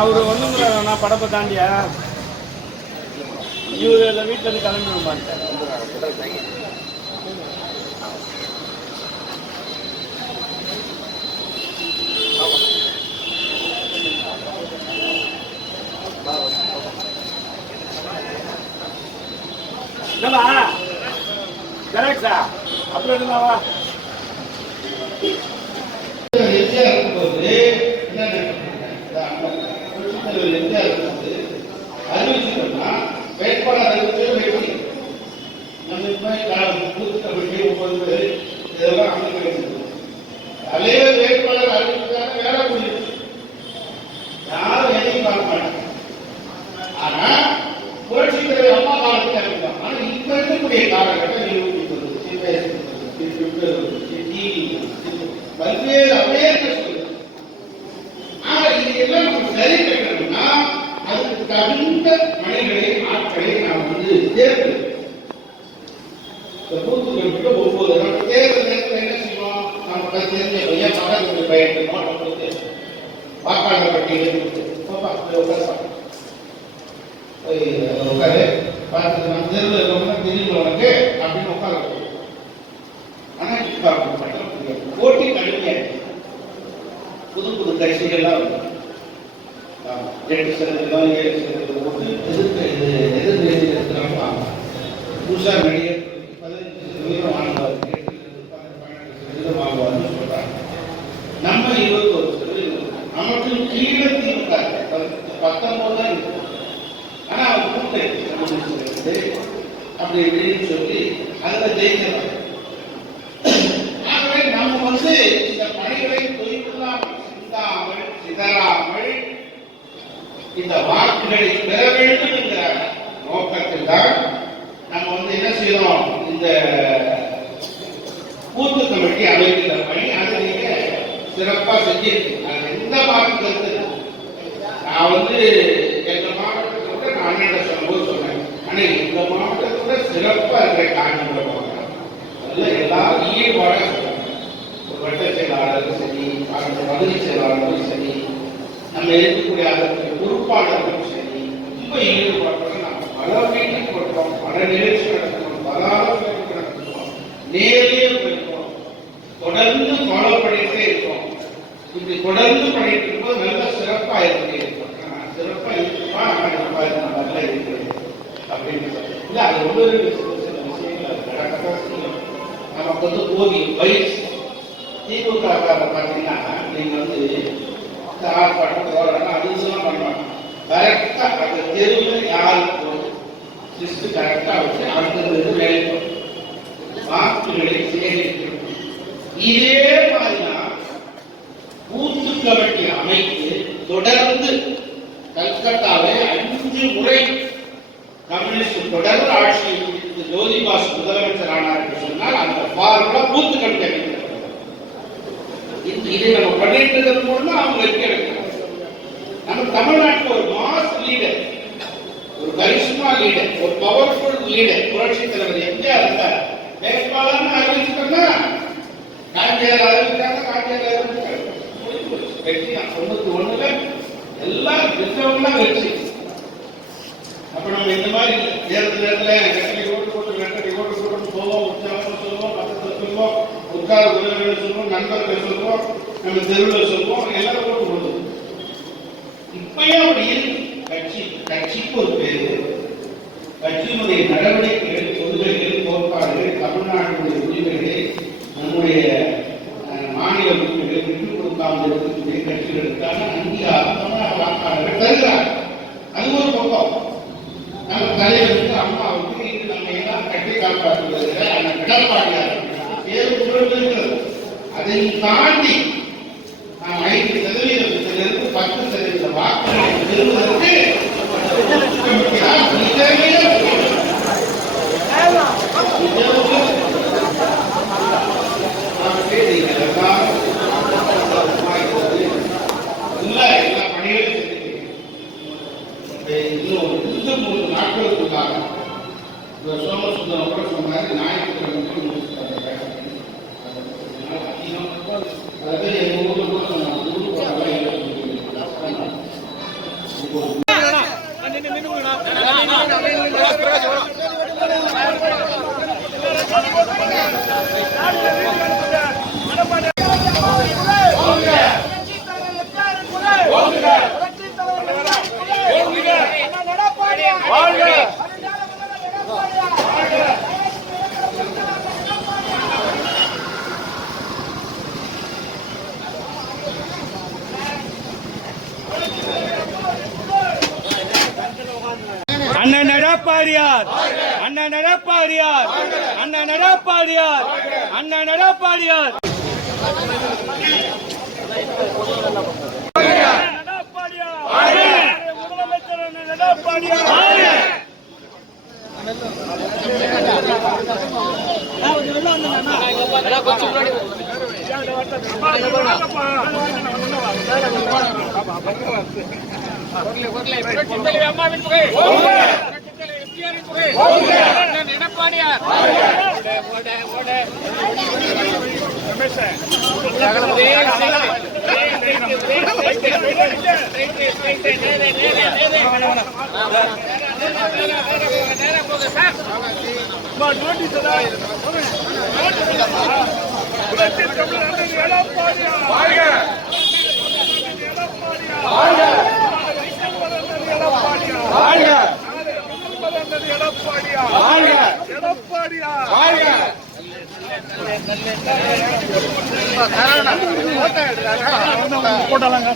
அவரு வந்துங்கிறாருண்ணா படப்பை தாண்டியா? இவரு அந்த வீட்டில் இருந்து கிளம்பி பாருங்க என்னவா கரெக்டா அப்புறம் என்னவா எம்ஜிஆர் இருக்கும்போது என்ன புரட்சித்தலைவர் எம்ஜிஆர் இருக்கும்போது அறிவிச்சிட்டோம்னா வேட்பாளர் அறிவிச்சு வெற்றி நம்ம இப்போ பூத்து கமிட்டி ஒன்பது பேர் இதெல்லாம் அமைக்க வேண்டியது வேட்பாளர் வேலை யாரும் பார்க்க மாட்டாங்க. ஆனா புரட்சி தலைவர் அம்மா காலத்தில் ஆனா இப்ப இருக்கக்கூடிய காலகட்டம் பல்வேறு அவேர்னஸ் ஆனா இது எல்லாம் நம்ம சரி கட்டணும்னா அதுக்கு தகுந்த மனிதர்களை ஆட்களை நாம் வந்து தேர்ந்தெடுக்கணும் இந்த பூத்து கமிட்டில ஒவ்வொரு நம்ம தேர்தல் நேரத்தில் என்ன செய்வோம் நம்ம பையன் பையன் கொடுத்து வாக்காளர் உட்காரு பார்த்து தெருவில் இருக்கவங்க உனக்கு அப்படின்னு உட்கார வைக்கணும். ஆனா போட்டி கடுமையா இருக்கு. புது புது கட்சிகள்லாம் எல்லாம் ஆமா. எட்டு சதவீதம் ஏழு சதவீதம் பத்தொன்பது தான் இருக்கு ஆனா அவர் கூட்டம் அப்படி இப்படின்னு சொல்லி அதுல ஜெயிக்கிறாங்க ஆகவே நம்ம வந்து இந்த பணிகளை தொய்வில்லாமல் சிந்தாமல் சிதறாமல் இந்த வாக்குகளை பெற வேண்டும் என்கிற நோக்கத்தில் தான் நம்ம வந்து என்ன செய்யறோம்? இந்த பூத்து கமிட்டி அமைக்கிற பணி அதை நீங்க சிறப்பா செஞ்சிருக்கு எந்த வாக்கு கருத்து? நான் வந்து எங்கள் மாவட்டத்தை விட நான் அண்ணன் சொல்லும்போது சொன்னேன். ஆனால் இந்த மாவட்டத்தை சிறப்பாக இருக்கிற காஞ்சிபுரம் மாவட்டம் அதுல எல்லாரும் ஈடுபாட சொல்றாங்க ஒரு வட்ட செயலாளரும் சரி அந்த பகுதி செயலாளரும் சரி நம்ம இருக்கக்கூடிய அதற்கு பொறுப்பாளர்களும் சரி ரொம்ப ஈடுபாட்டோட நம்ம பல மீட்டிங் கொடுத்தோம் பல நிகழ்ச்சி நடத்தணும் பல ஆலோசனை நடத்தணும் நேரே போயிருக்கோம். தொடர்ந்து ஃபாலோ பண்ணிட்டே இருக்கோம். இப்படி தொடர்ந்து பண்ணிட்டு இருக்கும்போது நல்ல சிறப்பா இருந்துட்டே இருக்கும் நான் சிறப்பா இருக்குமா நான் சிறப்பா இருக்கு, நான் நல்லா இருக்கிறேன் அப்படின்னு சொல்லி. அது ரொம்ப சில விஷயங்கள் அது நடக்கத்தான் செய்யும். நமக்கு வந்து வயசு திமுக பார்த்தீங்கன்னா நீங்க வந்து இந்த ஆர்ப்பாட்டம் போராட்டம் அது இதெல்லாம் பண்ணுவாங்க கரெக்டா அந்த தெருவில் யாருக்கு வச்சு அடுத்தது வேலை பார்க்கணும். வாக்குகளை சேகரிக்கணும் இதே மாதிரிதான் பூத்து கமிட்டி அமைத்து தொடர்ந்து கல்கத்தாவை அஞ்சு முறை கம்யூனிஸ்ட் தொடர்ந்து ஆட்சியை பிடித்து ஜோதிபாஸ் முதலமைச்சர் ஆனார் என்று சொன்னால் அந்த பார்முலா பூத்து கமிட்டி அமைக்கிறது இதை நம்ம பண்ணிட்டு இருக்கிறது மூலமா அவங்க வெற்றி அடைக்கிறாங்க நம்ம தமிழ்நாட்டில் ஒரு மாஸ் லீடர் ஒரு கரிஷ்மா லீடர் ஒரு பவர்ஃபுல் லீடர் புரட்சி தலைவர் எம்ஜிஆர் இருந்தார். வேட்பாளர்னு அறிவிச்சுட்டோம்னா காஞ்சியார் அறிவிச்சாங்க காஞ்சியார் அறிவிச்சாங்க. வெற்றி தான். தொண்ணூத்தி ஒண்ணுல எல்லாம் வெற்றவங்களாம் வெற்றி. அப்ப நம்ம இந்த மாதிரி நேரத்துல நேரத்துல ரெட்டடி ஓட்டு போட்டு உற்சாகம் சொல்லுவோம் சொல்லுவோம் உட்கார சொல்லுவோம் நண்பர்கள் சொல்லுவோம் நம்ம தெருவில் சொல்லுவோம் எல்லாரும் ஓட்டு போடுவோம் இப்பயும் அப்படி இருக்கு கட்சி கட்சிக்கு ஒரு கட்சியினுடைய நடவடிக்கைகள் கொள்கைகள் கோட்பாடுகள் தமிழ்நாட்டினுடைய உரிமைகளை நம்முடைய அஹ், மாநில உரிமைகளை விட்டுக் கொடுக்காமல் இருக்கக்கூடிய கட்சிகளுக்கான வாக்காளர்கள் தருகிறார் அது ஒரு பக்கம் நம்ம தலைவருக்கு அம்மாவுக்கு இது நம்ம எல்லாம் கட்டி காப்பாற்றுவதில்லை பாடுகிறார் இடப்பாடியார் இருக்கிறது அதை தாண்டி ప్రతి ఊరు எடப்பாடியார் அண்ணன் எடப்பாடியார் அண்ணன் எடப்பாடியார் அண்ணன் எடப்பாடியார் அம்மா வீட்டுக்கு எடப்பாடியார் நோட்டீஸ் போட்டாலாங்க